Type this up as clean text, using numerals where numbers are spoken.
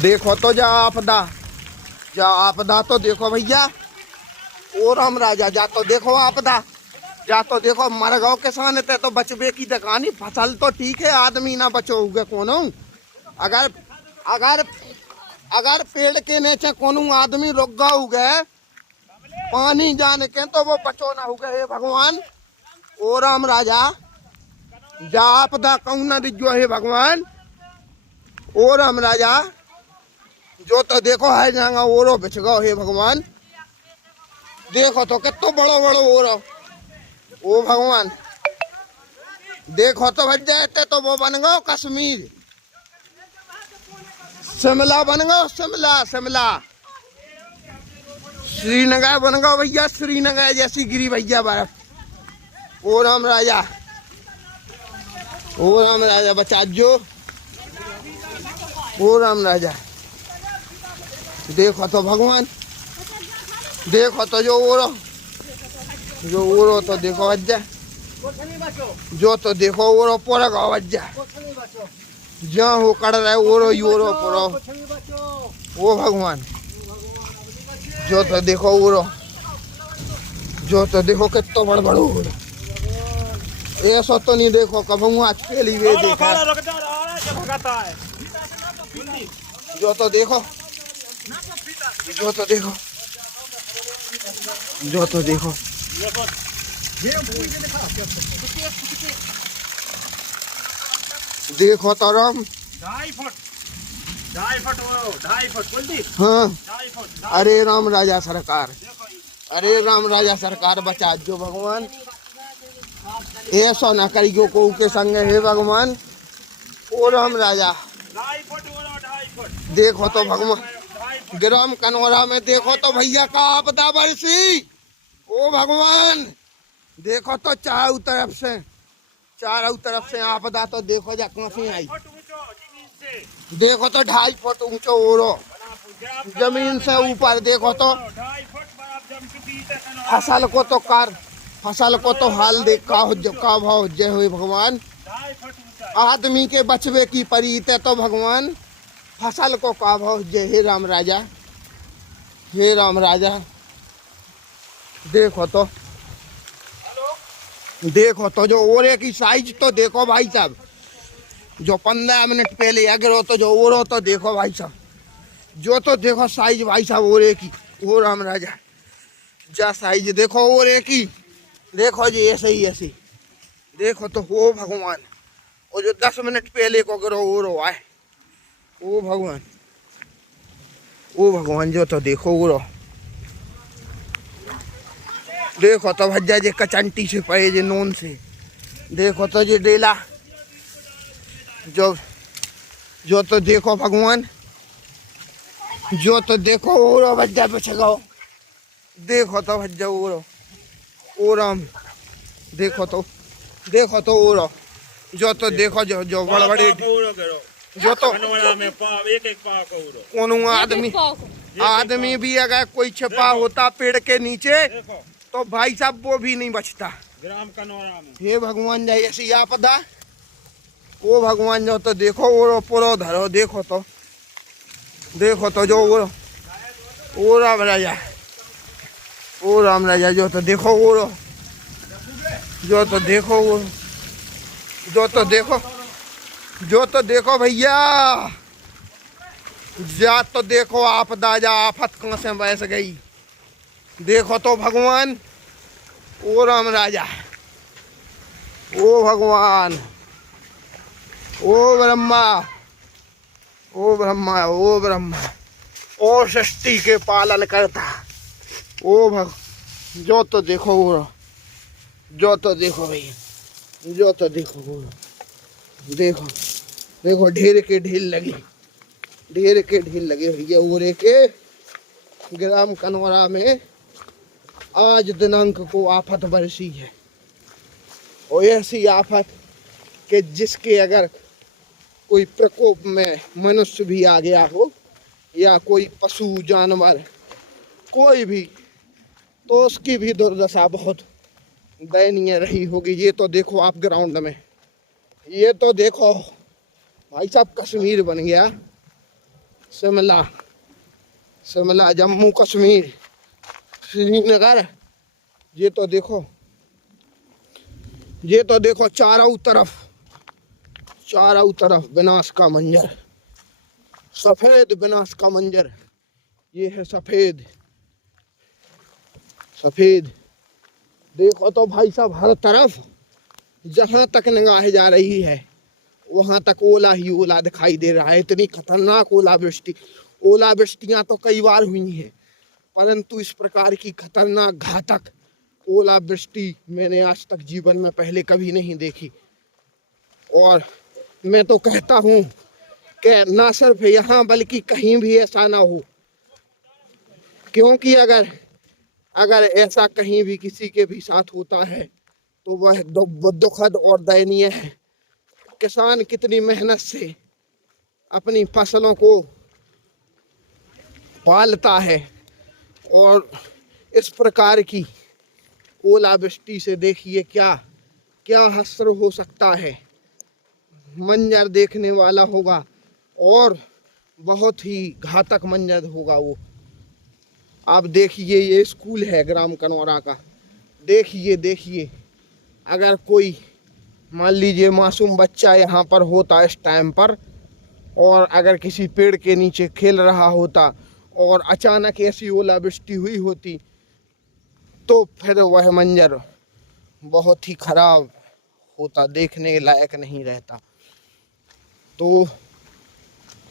देखो तो जा आपदा तो देखो भैया। ओ राम राजा जा तो देखो आपदा, जा तो देखो मर गो किसान ते तो बचबे की दकानी। फसल तो ठीक है, आदमी ना बचोगे कोनो। अगर अगर अगर पेड़ के नीचे कोनो आदमी रुक गौ गए पानी जाने के तो वो बचो ना हो गए। हे भगवान ओ राम राजा जा आपदा कहूँ ना दिजो हे भगवान। ओ राम राजा जो तो देखो है जांगा ओरो बिछ गो हे भगवान। देखो तो कितो बड़ो बड़ो ओरो। ओ भगवान देखो तो भज जाते तो वो बन गो कश्मीर, शिमला बन गो शिमला श्रीनगर बन गो भैया, श्रीनगर जैसी गिरी भैया बर्फ। ओ राम राजा बचा जो। ओ राम राजा देखो तो भगवान, देखो तो जो ओरो तो देखो वज्जा, जो तो देखो ओरो पूरा गाँव वज्जा जहाँ हो कड़ रहा है ओरो ही ओरो पूरा। ओ भगवान जो तो देखो ओरो, जो तो देखो कितना बड़ बड़ो ओरो। ऐसा तो नहीं देखो कभी आज पहली वे देखा। जो तो देखो, जो तो देखो, जो तो देखो देखो तो राम 2.5 फुट हाँ। अरे राम राजा सरकार, अरे राम राजा सरकार बचा जो भगवान। ऐसा ना करियो को के संग हे भगवान। ओ राम राजा देखो तो भगवान ग्राम कनौरा में देखो तो भैया का आपदा बरसी। ओ भगवान देखो तो चारों तरफ से आपदा तो देखो जा कहाँ से आई। देखो तो 2.5 फुट ऊंचो ओरो जमीन से ऊपर। देखो तो फसल को तो हाल देख का भाव जय हो भगवान। आदमी के बचवे की परीत है तो भगवान फसल को का भाव जय। हे राम राजा, हे राम राजा देखो तो जो ओरे की साइज तो देखो भाई साहब। जो 15 मिनट पहले अगर तो जो ओरो तो देखो भाई साहब, जो तो देखो साइज भाई साहब ओरे की। ओ राम राजा जा साइज देखो ओरे की, देखो जी ऐसे ही देखो तो हो भगवान। और जो 10 मिनट पहले को अगर ओरो आए ओ भगवान जो तो देखो ओरो। देखो तो भज्जा जे कचंटी से पड़े जे नोन से। देखो तो जे डेला जो तो देखो भगवान, जो तो देखो ओरो भज्जा बच गो। देखो तो भज्जा ओरो ओ राम देखो तो ओरो जो तो देखो जो बड़े बड़े जो तो कोनो आदमी भी अगर कोई छिपा होता पेड़ के नीचे तो भाई साहब वो भी नहीं बचता। ग्राम कनौरा में हे भगवान जाए ऐसी आपदा। ओ भगवान जो तो देखो ओरो पूरा धरो। देखो तो जो ओ राम राजा, ओ राम राजा जो तो देखो ओरो, जो तो देखो ओरो, जो तो देखो भैया। जा तो देखो आपदा जा आफत कहाँ से बस गई। देखो तो भगवान ओ राम राजा, ओ भगवान, ओ ब्रह्मा, ओ ब्रह्मा, ओ ब्रह्मा, ओ सृष्टि के पालन करता। ओ जो तो देखो ओरो, जो तो देखो भैया, जो तो देखो ओरो। देखो ढेर के ढील लगी भैया ओरे के। ग्राम कनौरा में आज दिनांक को आफत बरसी है। और ऐसी आफत कि जिसके अगर कोई प्रकोप में मनुष्य भी आ गया हो या कोई पशु जानवर कोई भी, तो उसकी भी दुर्दशा बहुत दयनीय रही होगी। ये तो देखो आप ग्राउंड में, ये तो देखो भाई साहब कश्मीर बन गया। शिमला, शिमला, जम्मू कश्मीर, श्रीनगर। ये तो देखो, ये तो देखो चारों तरफ विनाश का मंजर, सफेद विनाश का मंजर। ये है सफेद, सफेद। देखो तो भाई साहब, हर तरफ जहां तक निगाह जा रही है वहां तक ओला ही ओला दिखाई दे रहा है। इतनी खतरनाक ओलावृष्टि, ओलावृष्टियां तो कई बार हुई हैं, परंतु इस प्रकार की खतरनाक घातक ओलावृष्टि मैंने आज तक जीवन में पहले कभी नहीं देखी। और मैं तो कहता हूँ कि ना सिर्फ यहाँ बल्कि कहीं भी ऐसा ना हो, क्योंकि अगर ऐसा कहीं भी किसी के भी साथ होता है तो वह दुखद और दयनीय है। किसान कितनी मेहनत से अपनी फसलों को पालता है और इस प्रकार की ओलावृष्टि से देखिए क्या क्या हश्र हो सकता है। मंजर देखने वाला होगा और बहुत ही घातक मंजर होगा वो। आप देखिए, ये स्कूल है ग्राम कनौरा का। देखिए अगर कोई मान लीजिए मासूम बच्चा यहाँ पर होता इस टाइम पर, और अगर किसी पेड़ के नीचे खेल रहा होता और अचानक ऐसी ओलावृष्टि हुई होती तो फिर वह मंजर बहुत ही खराब होता, देखने लायक नहीं रहता। तो